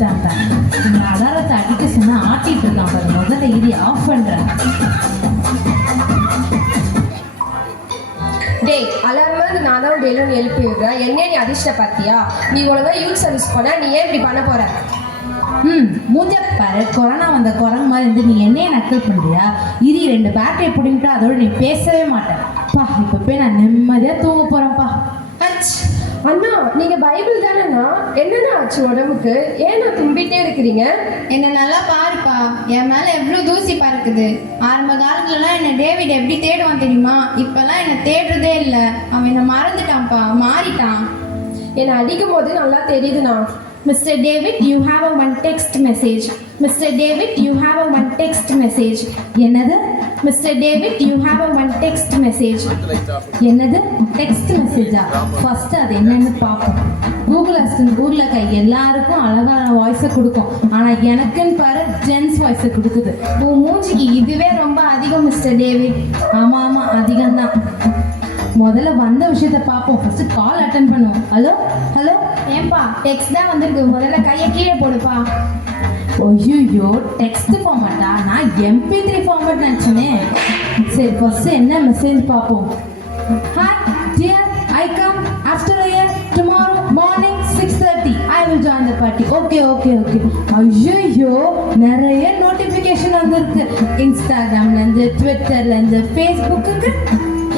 வச்சுட்டான்ட்டேன். இந்த அலாரத்தை அடிக்க சொன்னா ஆட்டிட்டு இருக்கான் பாரு. முதல்ல இது ஆஃப் பண்றேன். டேய், அலாரமாக நான் தான் டெய்லியும் எழுப்பி விடுறேன். என்ன நீ அதிர்ஷ்ட பார்த்தியா? நீ ஒழுங்கா யூத் சர்வீஸ் போனா நீ ஏன் இப்படி பண்ண போற? மூஞ்ச பாரு, கொரோனா வந்த குரங்கு மாதிரி இருந்து நீ என்னையே நக்கல் பண்றியா? இது 2 பேட்டரியை பிடிங்கிட்டு அதோட நீ பேசவே மாட்டேன். பா, இப்போ போய் நான் நிம்மதியா தூங்க போறேன்ப்பா. அண்ணா, நீங்க பைபிள் தானேண்ணா? என்னண்ணா ஆச்சு உடம்புக்கு? ஏன்னா தும்பிட்டே இருக்கிறீங்க? என்னை நல்லா பாருப்பா, என் மேலே எவ்வளோ தூசி பறக்குது. ஆரம்ப காலத்துலலாம் என்னை டேவிட் எப்படி தேடுவான் தெரியுமா? இப்போல்லாம் என்னை தேடுறதே இல்லை. அவன் என்னை மறந்துட்டான்ப்பா, மாறிட்டான். என்னை அடிக்கும் போது நல்லா தெரியுதுண்ணா. Mr. David, you have a one text message. Mr. David, you have a one text message. என்னது? Mr. David, you have a one text message. என்னது? டெக்ஸ்ட் மெசேஜா? ஃபர்ஸ்ட் அது என்னன்னு பார்ப்போம். கூகுள் அசிஸ்டன்ட் ஊரில் இருக்க எல்லாருக்கும் அழகான வாய்ஸை கொடுக்கும். ஆனால் எனக்குன்னு பாரு ஜென்ஸ் வாய்ஸை கொடுக்குது. உன் மூஞ்சிக்கு இதுவே ரொம்ப அதிகம் மிஸ்டர் டேவிட். ஆமாம் ஆமாம், அதிகம்தான். முதல்ல வந்த விஷயத்த பார்ப்போம். ஃபர்ஸ்ட் கால் அட்டன் பண்ணுவோம். Hello hello. ஏன்பா டெக்ஸ்ட் தான் வந்திருக்கு, முதல்ல கையை கீழே போடுப்பா. ஐயோ, டெக்ஸ்ட் ஃபார்மேட்டா? நான் MP3 ஃபார்மேட் நினச்சேனே. சரி, ஃபர்ஸ்ட் என்ன மெசேஜ் பார்ப்போம். Hi dear, I come after a year tomorrow morning 6:30 I will join the party. Okay okay okay. ஐயோ, நிறைய நோட்டிஃபிகேஷன் வந்திருக்கு. இன்ஸ்டாகிராம்லேருந்து, ட்விட்டர்லேருந்து, ஃபேஸ்புக்கு.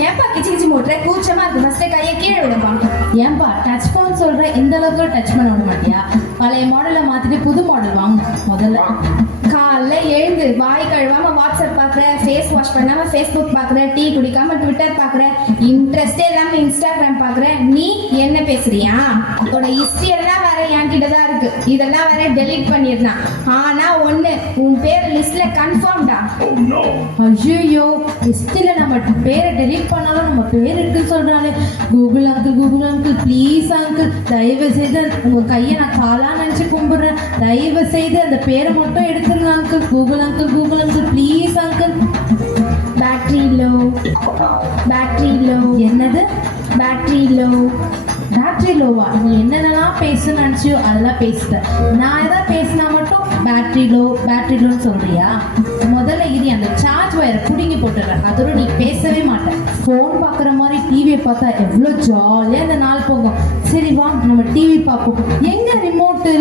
ஏன்பா கிச்சி கிச்சி மூட்டுற? கூச்சமா இருக்கு, ஃபர்ஸ்ட் கையை கீழே விடுப்பா. ஏன்பா டச் ஃபோன் சொல்ற, இந்த அளவுக்கு டச் பண்ண விட மாட்டியா? பழைய மாடலை மாத்திட்டு புது மாடல் வாங்க முதல்ல. காலைல எழுந்து வாய் கழுவாம வாட்ஸ்அப் பார்க்குற, ஃபேஸ் வாஷ் பண்ணாம ஃபேஸ்புக் பார்க்குற, டீ குடிக்காம ட்விட்டர் பார்க்குற, இன்ட்ரெஸ்டே இல்லாம இன்ஸ்டாகிராம் பார்க்குற. நீ என்ன பேசுறியா? உன்னோட ஹிஸ்ட்ரி எல்லாம் வேற என்கிட்ட தான் இருக்கு. இதெல்லாம் வேற டெலீட் பண்ணிடலாம். ஆனா ஒண்ணு, உன் பேர் லிஸ்ட்ல கன்ஃபார்ம்டா. ஐயோ, லிஸ்ட்ல நம்ம பேரை டெலீட் பண்ணாலும் நம்ம பேர் இருக்குன்னு சொல்றாரு. Google uncle, Google uncle, please uncle, தயவு செய்து உங்க கையை நான் காலா நினைச்சு கும்பிடுறேன். தயவு செய்து அந்த பேரை மட்டும் எடுத்துருங்க uncle. Google uncle, Google uncle, please uncle. Battery low, battery low. என்னது? Battery low. பேட்டரி லோவா? நீ என்னென்னலாம் பேசணும்னு நினச்சியோ அதெல்லாம் பேசுகிறேன். நான் எதாவது பேசினா மட்டும் பேட்டரி லோ பேட்டரி லோன்னு சொல்கிறியா? முதல்ல இது அந்த சார்ஜ் வயரை பிடுங்கி போட்டுடுறேன். அதோட நீ பேசவே மாட்டேன். ஃபோன் பார்க்குற மாதிரி டிவியை பார்த்தா எவ்வளோ ஜாலியாக இந்த நாள் போகும். சரி வா, நம்ம டிவி பார்ப்போம். எங்கே ரிமோட்டே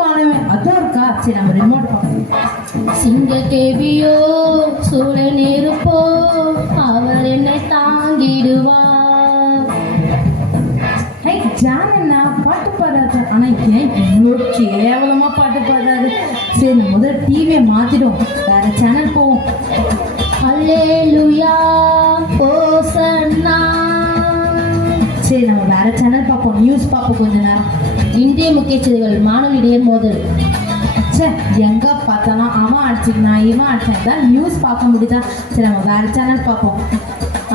காணவே? அதுவும் இருக்கா? சரி, நம்ம ரிமோட் பார்ப்போம். சிங்க தேவியோ சூழ நெருப்போ, அவர் என்னை தாங்கிடுவார். ஜானண்ணா பாட்டு பாடாது. ஆனால் ஏன் இவ்வளோ கேவலமாக பாட்டு பாடாது? சரி, முதல்ல டிவியை மாற்றிடும், வேற சேனல் போவோம். அல்லேலூயா ஓசன்னா. சரி, நம்ம வேற சேனல் பார்ப்போம். நியூஸ் பார்ப்போம் கொஞ்ச நேரம். இந்திய முக்கிய செய்திகள். மாணவரிடையே மோதல். சே, எங்கே பார்த்தாலும் அவன் அடிச்சுக்கினான் இவன் அடிச்சான், தான் நியூஸ் பார்க்க முடியுதா? சரி, நம்ம வேற சேனல் பார்ப்போம்.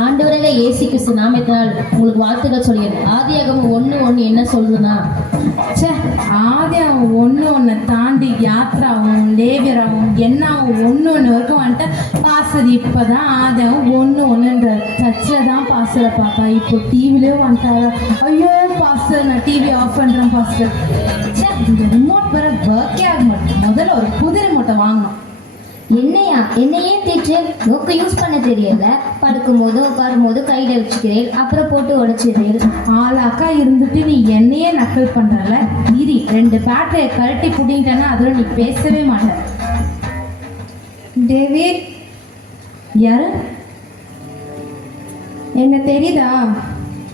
ஆண்டவராக இயேசு கிறிஸ்து நாமத்தினால் உங்களுக்கு வாழ்த்துக்கள் சொல்கிறேன். ஆதியாகமம் 1:1 என்ன சொல்லுதுன்னா, சே, ஆதி அவன் ஒன்று தாண்டி யாத்திராவும் லேவியராகவும் என்னாவும் ஒன்று வரைக்கும் வந்துட்டு பாஸ்டர் இப்போ தான் ஆதி அவன் ஒன்றுன்ற சர்ச்சில் தான் பாஸ்டரை பார்த்தா. இப்போ டிவிலேயும் வந்துட்டாரா? ஐயோ பாஸ்டர், நான் டிவி ஆஃப் பண்ணுறேன் பாஸ்டர். சே, இந்த ரிமோட் வேற ஒர்க்கே ஆக மாட்டேன். முதல்ல ஒரு புது ரிமோட்டை வாங்கணும். என்னையா என்னையே தீற்று நோக்கு யூஸ் பண்ண தெரியல. படுக்கும் போது உட்காரும் போது கையில் வச்சுக்கிறேன், அப்புறம் போட்டு உடைச்சிடுறேன். ஆளாக்கா இருந்துட்டு நீ என்னையே நக்கல் பண்றல. இரி 2 பேட்டரியை கழட்டி புடிங்கிட்டேன்னா அதோட நீ பேசவே மாட்ட. டேவிட், யாரு? என்ன தெரியுதா?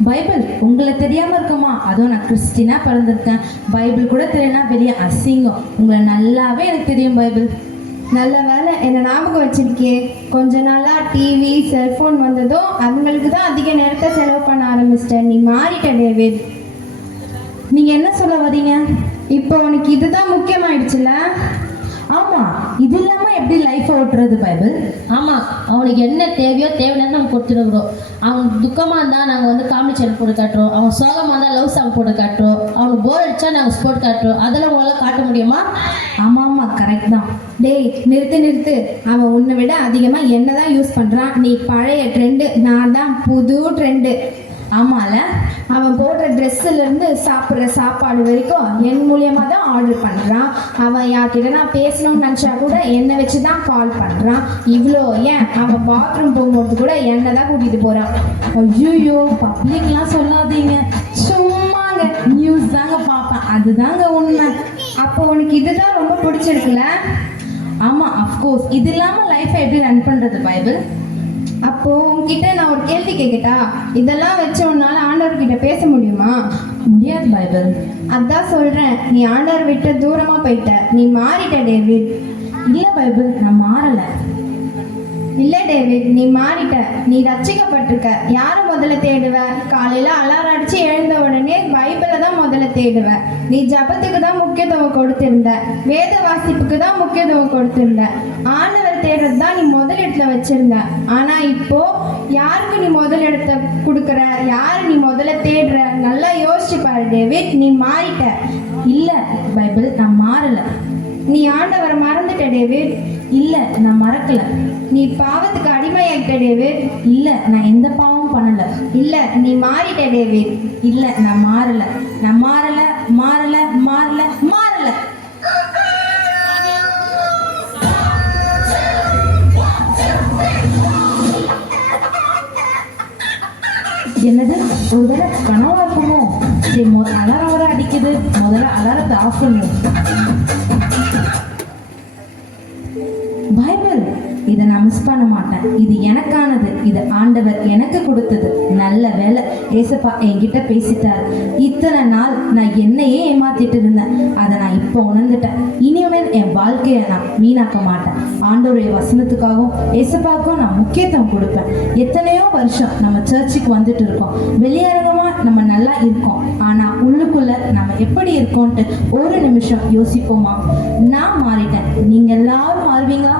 பைபிள் உங்களை தெரியாம இருக்குமா? அதுவும் நான் கிறிஸ்டினா பிறந்திருக்கேன். பைபிள் கூட தெரியலனா பெரிய அசிங்கம். உங்களை நல்லாவே எனக்கு தெரியும் பைபிள். நல்ல வேலை என்ன ஞாபகம் வச்சிருக்கே. கொஞ்ச நாளாக டிவி செல்ஃபோன் வந்ததும் அதுங்களுக்கு தான் அதிக நேரத்தை செலவு பண்ண ஆரம்பிச்சிட்டேன். நீ மாறிட்ட டேவிட். நீங்கள் என்ன சொல்ல வரீங்க? இப்போ உனக்கு இதுதான் முக்கியமாயிடுச்சுல? ஆமாம், இது இல்லாமல் எப்படி லைஃப்பை ஓட்டுறது பைபிள்? ஆமாம், அவனுக்கு என்ன தேவையோ தேவையான நம்ம கொடுத்துருக்குறோம். அவன் துக்கமாக இருந்தால் நாங்கள் வந்து காமெடி சேனல் போட்டு காட்டுறோம். அவன் சோகமாக இருந்தால் லவ் சாங் போட்டு காட்டுறோம். அவனுக்கு போர் அடித்தா நாங்கள் ஸ்போர்ட் காட்டுறோம். அதெல்லாம் உங்களால் காட்ட முடியுமா? ஆமாம் ஆமாம், கரெக்ட் தான். டேய் நிறுத்து. அவன் உன்னை விட அதிகமாக என்ன தான் யூஸ் பண்ணுறான். நீ பழைய ட்ரெண்டு, நான் தான் புது ட்ரெண்டு. ஆமால. அவன் போடுற ட்ரெஸ்ஸுலேருந்து சாப்பிட்ற சாப்பாடு வரைக்கும் என் மூலியமாக தான் ஆர்டர் பண்ணுறான். அவன் யார்கிட்ட நான் பேசணும்னு நினச்சா கூட என்னை வச்சு தான் கால் பண்ணுறான். இவ்வளோ ஏன் அவன் பாத்ரூம் போகும்போது கூட என்னை தான் கூட்டிகிட்டு போகிறான். ஐயோ, பப்ளிக்லாம் சொல்லாதீங்க, சும்மாங்க நியூஸ் தாங்க பார்ப்பேன், அதுதாங்க உண்மை. அப்போ உனக்கு இதுதான் ரொம்ப பிடிச்சிருக்குல்ல? ஆமாம், அஃப்கோர்ஸ். இது இல்லாமல் லைஃப்பை எப்படி ரன் பண்ணுறது பைபிள்? அப்போ உன்கிட்ட நான் ஒரு கேள்வி கேட்கட்டா? இதெல்லாம் வச்சு உன்னால ஆண்டவர்கிட்ட பேச முடியுமா? முடியாது பைபிள். அதான் சொல்றேன், நீ ஆண்டவர் விட்டு தூரமா போயிட்ட. நீ மாறிட்ட டேவிட். இல்லை பைபிள், நான் மாறலை. இல்ல டேவிட், நீ மாறிட்ட. நீ ரட்சிக்கப்பட்டிருக்க. யாரை முதல்ல தேடுவ? காலையில அலாரம் அடிச்சு எழுந்த உடனே பைபிளை தான் முதல்ல தேடுவ. நீ ஜபத்துக்கு தான் முக்கியத்துவம் கொடுத்திருந்த. வேத வாசிப்புக்கு தான் முக்கியத்துவம் கொடுத்திருந்த. ஆண்டவர் தேடுறது தான் நீ முதல் இடத்துல வச்சிருந்த. ஆனா இப்போ யாருக்கு நீ முதல் இடத்த கொடுக்குற? யாரு நீ முதல்ல தேடுற? நல்லா யோசிச்சு பாரு டேவிட், நீ மாறிட்ட. இல்லை பைபிள், நான் மாறலை. நீ ஆண்டவரை மறந்துட்ட டேவிட். இல்லை, நான் மறக்கலை. நீ பாவத்துக்கு அடிமையாயிட்ட டேவிட். இல்லை, நான் எந்த பாவமும் பண்ணலை. இல்ல, நீ மாறிட்ட டேவிட். இல்லை, நான் மாறலை. நான் மாறலை, மாறலை, மாறலை, மாறலை. என்னது, ஒருவேளை கனவா இருக்குமோ? சரி, அலாரம் வர அடிக்குது, முதல்ல அலாரத்தை ஆஃப் பண்ணும். பைபிள், இதை நான் மிஸ் பண்ண மாட்டேன். இது எனக்கானது. இது ஆண்டவர் எனக்கு கொடுத்தது. நல்ல வேலை, ஏசப்பா என்கிட்ட பேசிட்டாரு. இத்தனை நாள் நான் என்னையே ஏமாத்திட்டு இருந்தேன். அதை நான் இப்போ உணர்ந்துட்டேன். இனிமேல் என் வாழ்க்கையை நான் வீணாக்க மாட்டேன். ஆண்டவருடைய வசனத்துக்காகவும் ஏசப்பாவுக்கும் நான் முக்கியத்துவம் கொடுப்பேன். எத்தனையோ வருஷம் நம்ம சர்ச்சுக்கு வந்துட்டு இருக்கோம். வெளியரங்கமா நம்ம நல்லா இருக்கோம். ஆனா உள்ளுக்குள்ள நம்ம எப்படி இருக்கோம்ட்டு ஒரு நிமிஷம் யோசிப்போமா? நான் மாறிட்டேன். நீங்க எல்லாரும் மாறுவீங்களா?